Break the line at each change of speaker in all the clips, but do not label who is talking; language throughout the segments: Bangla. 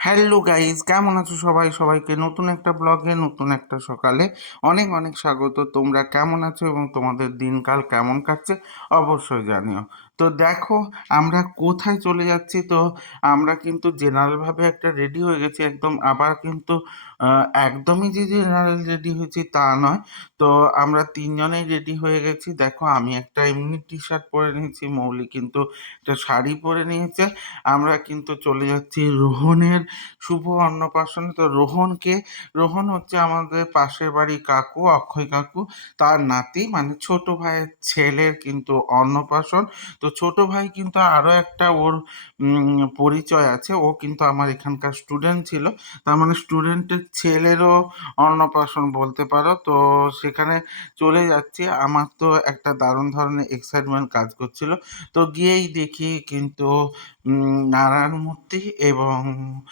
হ্যালো গাইজ কেমন আছো সবাই? সবাইকে নতুন একটা ব্লগে, নতুন একটা সকালে অনেক অনেক স্বাগত। তোমরা কেমন আছো এবং তোমাদের দিনকাল কেমন কাটছে অবশ্যই জানিও। তো দেখো, আমরা কোথায় চলে যাচ্ছি? তো আমরা কিন্তু জেনারেলভাবে একটা রেডি হয়ে গেছি একদম। আবার কিন্তু একদমই যে জেনারেল রেডি হয়েছি তা নয়। তো আমরা তিনজনেই রেডি হয়ে গেছি। দেখো, আমি একটা এমনি টি শার্ট পরে নিয়েছি, মৌলি কিন্তু একটা শাড়ি পরে নিয়েছে। আমরা কিন্তু চলে যাচ্ছি রোহনের শুভ অন্নপ্রাশনে। তো রোহনকে, রোহন হচ্ছে আমাদের পাশের বাড়ি কাকু, অক্ষয় কাকু, তার নাতি মানে ছোট ভাইয়ের ছেলের কিন্তু অন্নপ্রাশন। তো ছোট ভাই কিন্তু আরও একটা ওর পরিচয় আছে। ও কিন্তু আমার এখানকার স্টুডেন্ট ছিল। তার মানে স্টুডেন্টের ছেলেরও অন্নপ্রাশন বলতে পারো। তো সেখানে চলে যাচ্ছি। আমার তো একটা দারুণ ধরনের এক্সাইটমেন্ট কাজ করছিল। তো গিয়েই দেখি কিন্তু নারায়ণ মূর্তি এবং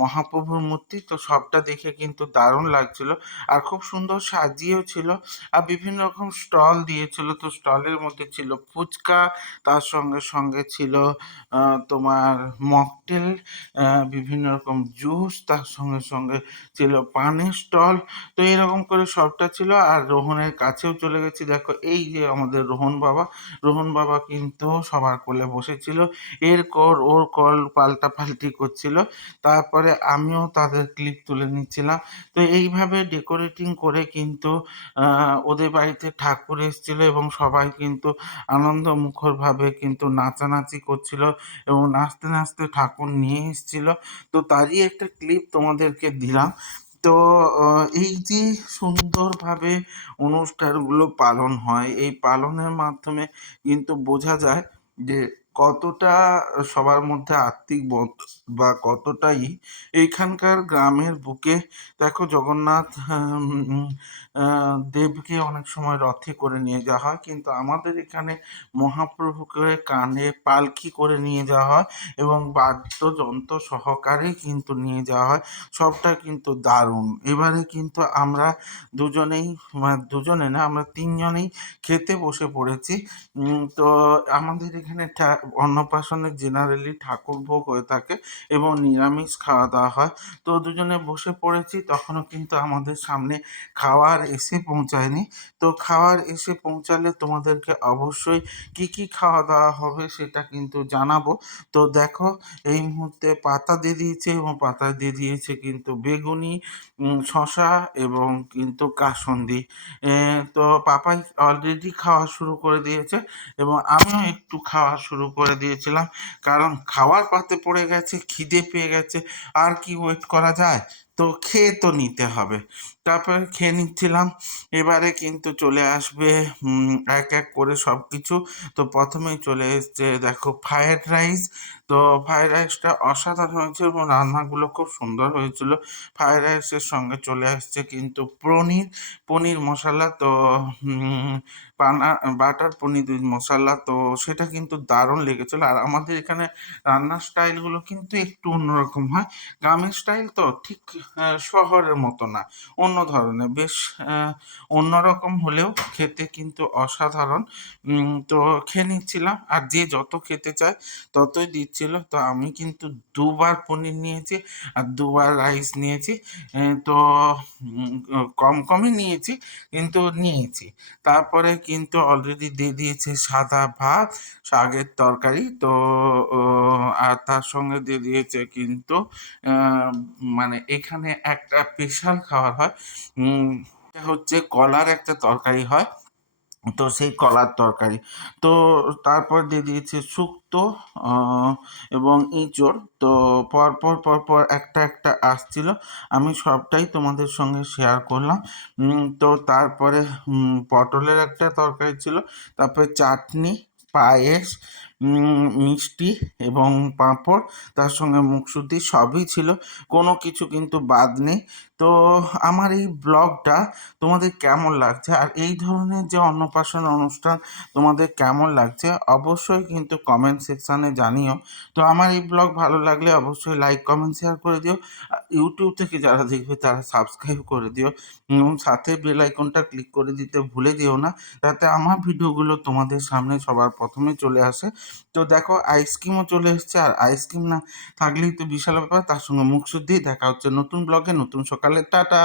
মহাপ্রভুর মূর্তি। তো সবটা দেখে কিন্তু দারুণ লাগছিল। আর খুব সুন্দর সাজিয়েও ছিল। আর বিভিন্ন রকম স্টল দিয়েছিল। তো স্টলের মধ্যে ছিল ফুচকা, তার সঙ্গে সঙ্গে ছিল তোমার মকটেল বিভিন্ন রকম জুস, তার সঙ্গে সঙ্গে ছিল পানের স্টল। তো এরকম করে সবটা ছিল। আর রোহনের কাছেও চলে গেছি। দেখো, এই যে আমাদের রোহন বাবা। রোহন বাবা কিন্তু সবার কোলে বসেছিল। এর কর, ওর কল পাল্টা পাল্টাপাল্টি করছিল। তারপরে আমিও তাদের ক্লিপ তুলে নিচ্ছিলাম। তো এইভাবে ডেকোরেটিং করে কিন্তু ওদের বাড়িতে ঠাকুর এসেছিল এবং সবাই কিন্তু আনন্দ মুখরভাবে কিন্তু নাচানাচি করছিল এবং নাচতে নাচতে ঠাকুর নিয়ে এসেছিল। তো তারই একটা ক্লিপ তোমাদেরকে দিলাম। তো এই যে সুন্দরভাবে অনুষ্ঠানগুলো পালন হয়, এই পালনের মাধ্যমে কিন্তু বোঝা যায় যে কতটা সবার মধ্যে আত্মিক বোধ বা কতটাই এইখানকার গ্রামের বুকে, দেখো জগন্নাথ দেবকে অনেক সময় রথে করে নিয়ে যাওয়া হয়, কিন্তু আমাদের এখানে মহাপ্রভুকে কানে পালকি করে নিয়ে যাওয়া হয় এবং বাদ্যযন্ত্র সহকারে কিন্তু নিয়ে যাওয়া হয়, সবটা কিন্তু দারুণ। এবারে কিন্তু আমরা দুজনেই দুজনে না, আমরা তিনজনেই খেতে বসে পড়েছি। তো আমাদের এখানে অন্নপ্রাশনে জেনারেলি ঠাকুর ভোগ হয়ে থাকে এবং নিরামিষ খাওয়া দাওয়া হয়। তো দুজনে বসে পড়েছি, তখনও কিন্তু আমাদের সামনে খাওয়ার এসে পৌঁছায়নি। তো খাওয়ার এসে পৌঁছালে তোমাদেরকে অবশ্যই কি কি খাওয়া দাওয়া হবে সেটা কিন্তু জানাব। তো দেখো, এই মুহূর্তে পাতা দিয়ে দিয়েছে এবং পাতা দিয়ে দিয়েছে কিন্তু বেগুনি শশা এবং কিন্তু কাসুন্দি। তো পাপাই অলরেডি খাওয়া শুরু করে দিয়েছে এবং আমিও একটু খাওয়া শুরু করে দিয়েছিলাম। কারণ খাওয়ার পাতে পড়ে গেছে, খিদে পেয়ে গেছে। আর কি ওয়েট করা যায়? তো খেয়ে তো নিতে হবে। তারপর খেয়ে নিচ্ছিলাম। এবারে কিন্তু চলে আসবে এক এক করে সব কিছু তো প্রথমেই চলে এসছে, দেখো ফ্রায়েড রাইস তো ফ্রায়েড রাইসটা অসাধারণ হয়েছে এবং রান্নাগুলো খুব সুন্দর হয়েছিল। ফ্রায়েড রাইসের সঙ্গে চলে আসছে কিন্তু পনির। পনির মশলা তো পানা বাটার পনির মশলা তো সেটা কিন্তু দারুণ লেগেছিল। আর আমাদের এখানে রান্নার স্টাইলগুলো কিন্তু একটু অন্যরকম হয়। গ্রামের স্টাইল তো ঠিক শহরের মতো না। অন্য ধরনের। বেশ অন্যরকম হলেও খেতে কিন্তু অসাধারণ। তো খেয়ে নিচ্ছিলাম। আর যে যত খেতে চায় ততই দিচ্ছিল। তো আমি কিন্তু দুবার পনির নিয়েছি আর দুবার রাইস নিয়েছি। তো কম কমই নিয়েছি কিন্তু নিয়েছি। তারপরে কিন্তু অলরেডি দিয়ে দিয়েছে সাদা ভাত, শাকের তরকারি। তো আর তার সঙ্গে দিয়ে দিয়েছে কিন্তু মানে এখানে একটা স্পেশাল খাবার হয় হচ্ছে কলার একটা তরকারি হয়। তো সেই কলার তরকারি। তো তারপর দিয়ে দিয়েছে শুক্তো এবং এঁচোড় তো পরপর পরপর একটা একটা আসছিল। আমি সবটাই তোমাদের সঙ্গে শেয়ার করলাম। তো তারপরে পটলের একটা তরকারি ছিল, তারপরে চাটনি পায়েস মিষ্টি এবং পাঁপড় তার সঙ্গে মুখশুদ্ধি সবই ছিল। কোনো কিছু কিন্তু বাদ নেই। তো আমার এই ব্লগটা তোমাদের কেমন লাগছে? আর এই ধরনের যে অন্নপ্রাশন অনুষ্ঠান তোমাদের কেমন লাগছে? অবশ্যই কিন্তু কমেন্ট সেকশানে জানিও। তো আমার এই ব্লগ ভালো লাগলে অবশ্যই লাইক কমেন্ট শেয়ার করে দিও। ইউটিউব থেকে যারা দেখবে, তারা সাবস্ক্রাইব করে দিও এবং সাথে বেল আইকনটা ক্লিক করে দিতে ভুলে দিও না যাতে আমার ভিডিওগুলো তোমাদের সামনে সবার প্রথমে চলে আসে। তো দেখো আইসক্রিমও চলে এসছে, আর আইসক্রিম না থাকলেই তো বিশাল ব্যাপার, তার সঙ্গে মুখ শুদ্ধি। দেখা হচ্ছে নতুন ব্লগে নতুন সকালে, টাটা!